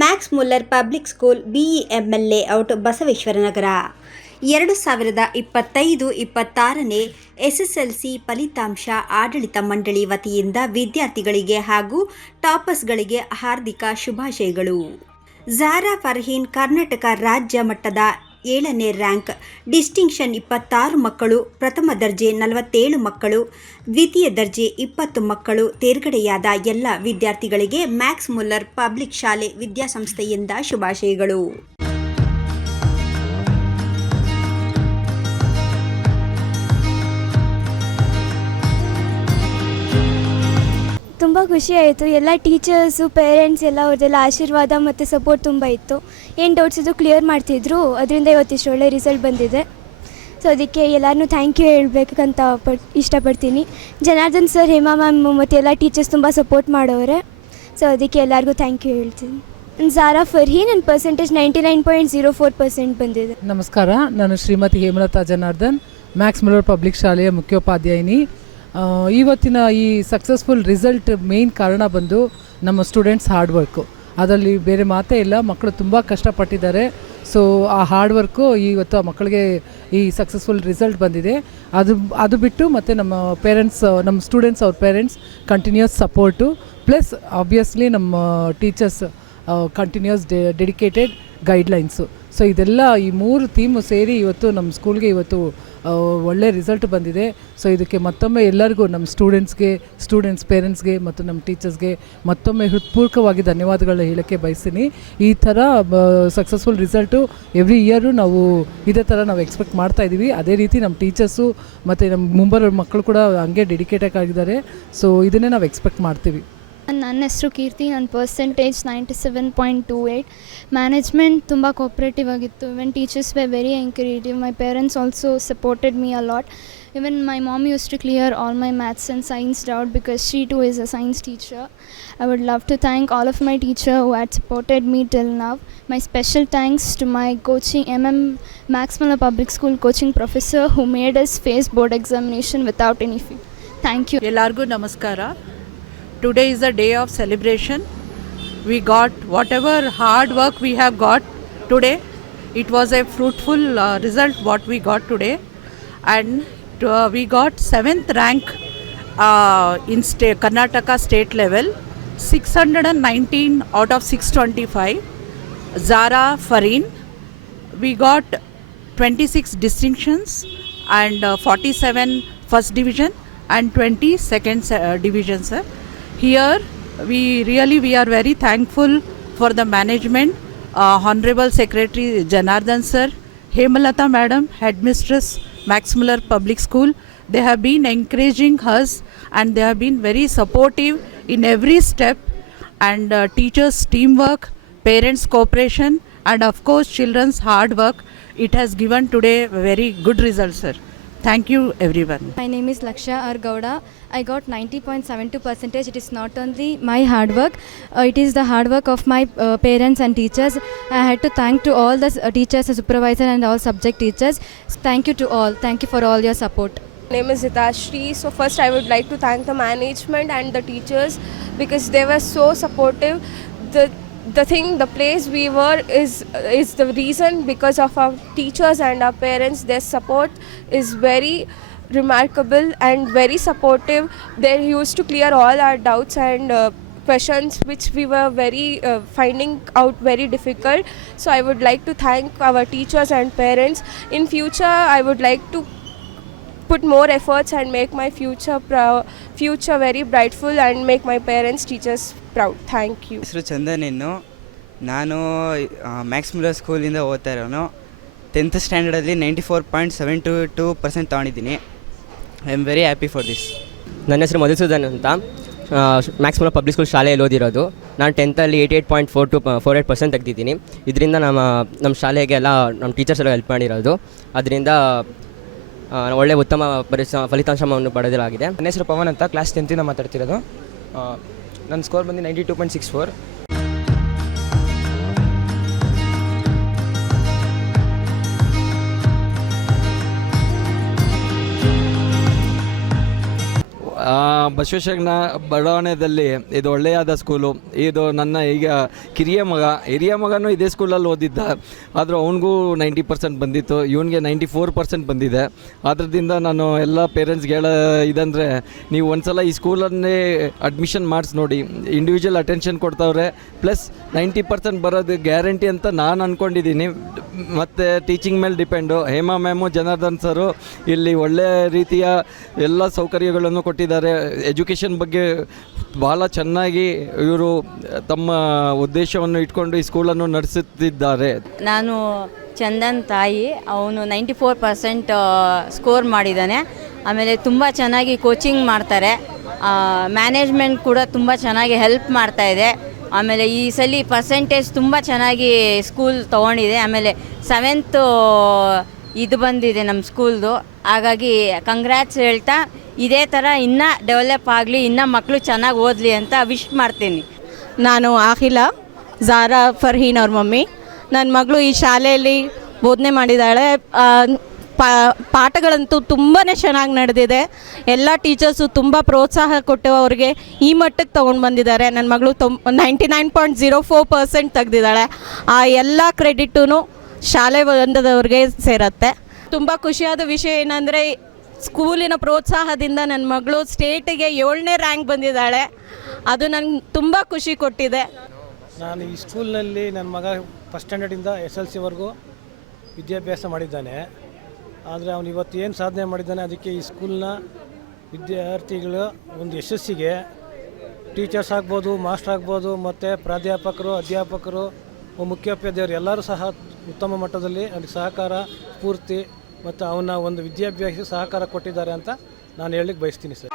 Max Muller public school BEML layout Basaveshwaranagar 2025-26ನೇ SSLC ಫಲಿತಾಂಶ ಆಡಳಿತ ಮಂಡಳಿ ವತಿಯಿಂದ ವಿದ್ಯಾರ್ಥಿಗಳಿಗೆ ಹಾಗೂ ಟಾಪರ್ಸ್ಗಳಿಗೆ ಹಾರ್ದಿಕ ಶುಭಾಶಯಗಳು. ಝಾರಾ ಫರ್ಹೀನ್ ಕರ್ನಾಟಕ ರಾಜ್ಯ ಮಟ್ಟದ 7ನೇ ರ್ಯಾಂಕ್, ಡಿಸ್ಟಿಂಕ್ಷನ್ 26 ಮಕ್ಕಳು, ಪ್ರಥಮ ದರ್ಜೆ 47 ಮಕ್ಕಳು, ದ್ವಿತೀಯ ದರ್ಜೆ 20 ಮಕ್ಕಳು. ತೇರ್ಗಡೆಯಾದ ಎಲ್ಲ ವಿದ್ಯಾರ್ಥಿಗಳಿಗೆ ಮ್ಯಾಕ್ಸ್ ಮುಲ್ಲರ್ ಪಬ್ಲಿಕ್ ಶಾಲೆ ವಿದ್ಯಾಸಂಸ್ಥೆಯಿಂದ ಶುಭಾಶಯಗಳು. ತುಂಬ ಖುಷಿ ಆಯಿತು. ಎಲ್ಲ ಟೀಚರ್ಸು, ಪೇರೆಂಟ್ಸ್ ಎಲ್ಲ ಅವ್ರದ್ದೆಲ್ಲ ಆಶೀರ್ವಾದ ಮತ್ತು ಸಪೋರ್ಟ್ ತುಂಬ ಇತ್ತು. ಏನು ಡೌಟ್ಸ್ ಇದ್ದು ಕ್ಲಿಯರ್ ಮಾಡ್ತಿದ್ರು. ಅದರಿಂದ ಇವತ್ತಿಷ್ಟು ಒಳ್ಳೆ ರಿಸಲ್ಟ್ ಬಂದಿದೆ. ಸೊ ಅದಕ್ಕೆ ಎಲ್ಲರೂ ಥ್ಯಾಂಕ್ ಯು ಹೇಳಬೇಕಂತ ಇಷ್ಟಪಡ್ತೀನಿ. ಜನಾರ್ದನ್ ಸರ್, ಹೇಮಾ ಮ್ಯಾಮ್ ಮತ್ತು ಎಲ್ಲ ಟೀಚರ್ಸ್ ತುಂಬ ಸಪೋರ್ಟ್ ಮಾಡೋರೆ. ಸೊ ಅದಕ್ಕೆ ಎಲ್ಲರಿಗೂ ಥ್ಯಾಂಕ್ ಯು ಹೇಳ್ತೀನಿ. ಝಾರಾ ಫರ್ಹೀನ್, ನನ್ನ ಪರ್ಸೆಂಟೇಜ್ 99.04% ಬಂದಿದೆ. ನಮಸ್ಕಾರ, ನಾನು Shrimati Hemalatha Janardhan, Max Muller public ಶಾಲೆಯ ಮುಖ್ಯೋಪಾಧ್ಯಾಯಿನಿ. ಇವತ್ತಿನ ಈ ಸಕ್ಸಸ್ಫುಲ್ ರಿಸಲ್ಟ್ ಮೇನ್ ಕಾರಣ ಬಂದು ನಮ್ಮ ಸ್ಟೂಡೆಂಟ್ಸ್ ಹಾರ್ಡ್ ವರ್ಕು. ಅದರಲ್ಲಿ ಬೇರೆ ಮಾತೇ ಇಲ್ಲ. ಮಕ್ಕಳು ತುಂಬ ಕಷ್ಟಪಟ್ಟಿದ್ದಾರೆ. ಸೊ ಆ ಹಾರ್ಡ್ ವರ್ಕು ಇವತ್ತು ಆ ಮಕ್ಕಳಿಗೆ ಈ ಸಕ್ಸಸ್ಫುಲ್ ರಿಸಲ್ಟ್ ಬಂದಿದೆ. ಅದು ಬಿಟ್ಟು ಮತ್ತು ನಮ್ಮ ಪೇರೆಂಟ್ಸ್, ನಮ್ಮ ಸ್ಟೂಡೆಂಟ್ಸ್, ಅವ್ರ parents continuous support, plus obviously ನಮ್ಮ teachers continuous dedicated guidelines. So ಇದೆಲ್ಲ ಈ 3 ಥೀಮು ಸೇರಿ ಇವತ್ತು ನಮ್ಮ ಸ್ಕೂಲ್ಗೆ ಇವತ್ತು ಒಳ್ಳೆ ರಿಸಲ್ಟ್ ಬಂದಿದೆ. ಸೊ ಇದಕ್ಕೆ ಮತ್ತೊಮ್ಮೆ ಎಲ್ಲರಿಗೂ, ನಮ್ಮ ಸ್ಟೂಡೆಂಟ್ಸ್ ಪೇರೆಂಟ್ಸ್ಗೆ ಮತ್ತು ನಮ್ಮ ಟೀಚರ್ಸ್ಗೆ ಮತ್ತೊಮ್ಮೆ ಹೃತ್ಪೂರ್ವಕವಾಗಿ ಧನ್ಯವಾದಗಳನ್ನ ಹೇಳೋಕ್ಕೆ ಬಯಸ್ತೀನಿ. ಈ ಥರ ಸಕ್ಸಸ್ಫುಲ್ ರಿಸಲ್ಟು ಎವ್ರಿ ಇಯರು ನಾವು ಇದೇ ಥರ ನಾವು ಎಕ್ಸ್ಪೆಕ್ಟ್ ಮಾಡ್ತಾಯಿದ್ದೀವಿ. ಅದೇ ರೀತಿ ನಮ್ಮ ಟೀಚರ್ಸು ಮತ್ತು ನಮ್ಮ ಮುಂಬರೋ ಮಕ್ಕಳು ಕೂಡ ಹಂಗೆ ಡೆಡಿಕೇಟೆಡ್ ಆಗಿದ್ದಾರೆ. ಸೊ ಇದನ್ನೇ ನಾವು ಎಕ್ಸ್ಪೆಕ್ಟ್ ಮಾಡ್ತೀವಿ. ನನ್ನ ಹೆಸರು ಕೀರ್ತಿ, ನನ್ನ ಪರ್ಸೆಂಟೇಜ್ 97.28. ಮ್ಯಾನೇಜ್ಮೆಂಟ್ ತುಂಬ ಕೋಪ್ರೇಟಿವ್ ಆಗಿತ್ತು. Even teachers were very encouraging. My parents also supported me a lot. Even my mom used to clear all my maths and science doubt because she too is a science teacher. I would love to thank all of my teacher who had supported me till now. My special thanks to my coaching Max Muller Public School coaching professor who made us face board examination without any fee. Thank you. Ellargu namaskara. Today is a day of celebration. We got whatever hard work we have got today. It was a fruitful result what we got today, and we got 7th rank in Karnataka state level, 619 out of 625. Zara Fareen, we got 26 distinctions and 47 first division and 20 second division, sir. Here we are very thankful for the management, Honorable Secretary Janardhan sir, Hemalata madam, Headmistress Max Muller Public School. They have been encouraging us and they have been very supportive in every step, and teachers' teamwork, parents' cooperation, and of course children's hard work. It has given today very good results, sir. Thank you everyone. My name is Lakshya R. Gowda. I got 90.72%. It is not only my hard work, it is the hard work of my parents and teachers. I had to thank to all the teachers, supervisor and all subject teachers. Thank you to all. Thank you for all your support. My name is Hitashri. So first I would like to thank the management and the teachers because they were so supportive. The place we were is the reason because of our teachers and our parents. Their support is very remarkable and very supportive. They used to clear all our doubts and questions which we were very finding out very difficult. So I would like to thank our teachers and parents. In future I would like to put more efforts and make my future very brightful and make my parents, teachers proud. Thank you. ಹೆಸರು ಚಂದನ್. ನಾನು Max Muller ಸ್ಕೂಲಿಂದ ಓದ್ತಾ ಇರೋನು. 10th ಸ್ಟ್ಯಾಂಡರ್ಡಲ್ಲಿ 94.72% ತೊಗೊಂಡಿದ್ದೀನಿ. I am very happy for this. ನನ್ನ ಹೆಸರು ಮಧುಸೂದನ್ ಅಂತ, Max Muller public school ಶಾಲೆಯಲ್ಲಿ ಓದಿರೋದು. ನಾನು 10th 88.48% ತೆಗೆದಿದ್ದೀನಿ. ಇದರಿಂದ ನಮ್ಮ ಶಾಲೆಗೆ ಎಲ್ಲ ನಮ್ಮ ಟೀಚರ್ಸ್ ಎಲ್ಲ ಹೆಲ್ಪ್ ಮಾಡಿರೋದು. ಅದರಿಂದ ಒಳ್ಳೆ ಉತ್ತಮ ಫಲಿತಾಂಶವನ್ನು ಪಡೆಯಲಾಗಿದೆ. ನನ್ನ ಹೆಸರು ಪವನ್ ಅಂತ, ಕ್ಲಾಸ್ 10th ಮಾತಾಡ್ತಿರೋದು. ನನ್ನ ಸ್ಕೋರ್ ಬಂದು 92.64. ಬಸವೇಶ್ವರ ಬಡಾವಣೆಯಲ್ಲಿ ಇದು ಒಳ್ಳೆಯದ ಸ್ಕೂಲು. ಇದು ನನ್ನ ಈಗ ಹಿರಿಯ ಮಗನೂ ಇದೇ ಸ್ಕೂಲಲ್ಲಿ ಓದಿದ್ದ, ಆದರೂ ಅವನಿಗೂ 90% ಬಂದಿತ್ತು, ಇವನಿಗೆ 94% ಬಂದಿದೆ. ಆದ್ದರಿಂದ ನಾನು ಎಲ್ಲ ಪೇರೆಂಟ್ಸ್ಗೆ ಇದಂದರೆ, ನೀವು ಒಂದ್ಸಲ ಈ ಸ್ಕೂಲನ್ನೇ ಅಡ್ಮಿಷನ್ ಮಾಡಿಸಿ ನೋಡಿ. ಇಂಡಿವಿಜುವಲ್ ಅಟೆನ್ಷನ್ ಕೊಡ್ತಾವ್ರೆ, ಪ್ಲಸ್ 90% ಬರೋದು ಗ್ಯಾರಂಟಿ ಅಂತ ನಾನು ಅಂದ್ಕೊಂಡಿದ್ದೀನಿ. ಮತ್ತು ಟೀಚಿಂಗ್ ಮೇಲೆ ಡಿಪೆಂಡು. ಹೇಮಾ ಮ್ಯಾಮು, ಜನಾರ್ದನ್ ಸರು ಇಲ್ಲಿ ಒಳ್ಳೆಯ ರೀತಿಯ ಎಲ್ಲ ಸೌಕರ್ಯಗಳನ್ನು ಕೊಟ್ಟಿದ್ದಾರೆ. ಎಜುಕೇಷನ್ ಬಗ್ಗೆ ಭಾಳ ಚೆನ್ನಾಗಿ ಇವರು ತಮ್ಮ ಉದ್ದೇಶವನ್ನು ಇಟ್ಕೊಂಡು ಈ ಸ್ಕೂಲನ್ನು ನಡೆಸುತ್ತಿದ್ದಾರೆ. ನಾನು ಚಂದನ್ ತಾಯಿ, ಅವನು 94% ಸ್ಕೋರ್ ಮಾಡಿದ್ದಾನೆ. ಆಮೇಲೆ ತುಂಬ ಚೆನ್ನಾಗಿ ಕೋಚಿಂಗ್ ಮಾಡ್ತಾರೆ, ಮ್ಯಾನೇಜ್ಮೆಂಟ್ ಕೂಡ ತುಂಬ ಚೆನ್ನಾಗಿ ಹೆಲ್ಪ್ ಮಾಡ್ತಾಯಿದೆ. ಆಮೇಲೆ ಈ ಸಲ ಪರ್ಸೆಂಟೇಜ್ ತುಂಬ ಚೆನ್ನಾಗಿ ಸ್ಕೂಲ್ ತೊಗೊಂಡಿದೆ. ಆಮೇಲೆ 7th ಇದು ಬಂದಿದೆ ನಮ್ಮ ಸ್ಕೂಲ್ದು. ಹಾಗಾಗಿ ಕಂಗ್ರ್ಯಾಟ್ಸ್ ಹೇಳ್ತಾ, ಇದೇ ಥರ ಇನ್ನೂ ಡೆವಲಪ್ ಆಗಲಿ, ಇನ್ನೂ ಮಕ್ಕಳು ಚೆನ್ನಾಗಿ ಓದಲಿ ಅಂತ ವಿಶ್ ಮಾಡ್ತೀನಿ. ನಾನು ಆಹಿಲ ಝಾರಾ ಫರ್ಹೀನ್ ಅವ್ರ ಮಮ್ಮಿ. ನನ್ನ ಮಗಳು ಈ ಶಾಲೆಯಲ್ಲಿ ಬೋಧನೆ ಮಾಡಿದ್ದಾಳೆ. ಪಾಠಗಳಂತೂ ತುಂಬಾ ಚೆನ್ನಾಗಿ ನಡೆದಿದೆ. ಎಲ್ಲ ಟೀಚರ್ಸು ತುಂಬ ಪ್ರೋತ್ಸಾಹ ಕೊಟ್ಟು ಅವ್ರಿಗೆ ಈ ಮಟ್ಟಕ್ಕೆ ತೊಗೊಂಡು ಬಂದಿದ್ದಾರೆ. ನನ್ನ ಮಗಳು 99.04% ತೆಗೆದಿದ್ದಾಳೆ. ಆ ಎಲ್ಲ ಕ್ರೆಡಿಟೂ ಶಾಲೆ ಬಂದದವ್ರಿಗೆ ಸೇರುತ್ತೆ. ತುಂಬ ಖುಷಿಯಾದ ವಿಷಯ ಏನಂದರೆ, ಸ್ಕೂಲಿನ ಪ್ರೋತ್ಸಾಹದಿಂದ ನನ್ನ ಮಗಳು ಸ್ಟೇಟಿಗೆ 7ನೇ ರ್ಯಾಂಕ್ ಬಂದಿದ್ದಾಳೆ. ಅದು ನನಗೆ ತುಂಬ ಖುಷಿ ಕೊಟ್ಟಿದೆ. ನಾನು ಈ ಸ್ಕೂಲ್ನಲ್ಲಿ ನನ್ನ ಮಗ ಫಸ್ಟ್ ಸ್ಟ್ಯಾಂಡರ್ಡಿಂದ SLC ವಿದ್ಯಾಭ್ಯಾಸ ಮಾಡಿದ್ದಾನೆ. ಆದರೆ ಅವನು ಇವತ್ತು ಏನು ಸಾಧನೆ ಮಾಡಿದ್ದಾನೆ, ಅದಕ್ಕೆ ಈ ಸ್ಕೂಲ್ನ ವಿದ್ಯಾರ್ಥಿಗಳು ಒಂದು ಯಶಸ್ಸಿಗೆ ಟೀಚರ್ಸ್ ಆಗ್ಬೋದು, ಮಾಸ್ಟರ್ ಆಗ್ಬೋದು, ಮತ್ತು ಪ್ರಾಧ್ಯಾಪಕರು, ಅಧ್ಯಾಪಕರು, ಮುಖ್ಯೋಪಾಧ್ಯಾಯರು ಎಲ್ಲರೂ ಸಹ ಉತ್ತಮ ಮಟ್ಟದಲ್ಲಿ ಅವನಿಗೆ ಸಹಕಾರ, ಸ್ಫೂರ್ತಿ ಮತ್ತು ಅವನ ಒಂದು ವಿದ್ಯಾಭ್ಯಾಸ ಸಹಕಾರ ಕೊಟ್ಟಿದ್ದಾರೆ ಅಂತ ನಾನು ಹೇಳಲಿಕ್ಕೆ ಬಯಸ್ತೀನಿ ಸರ್.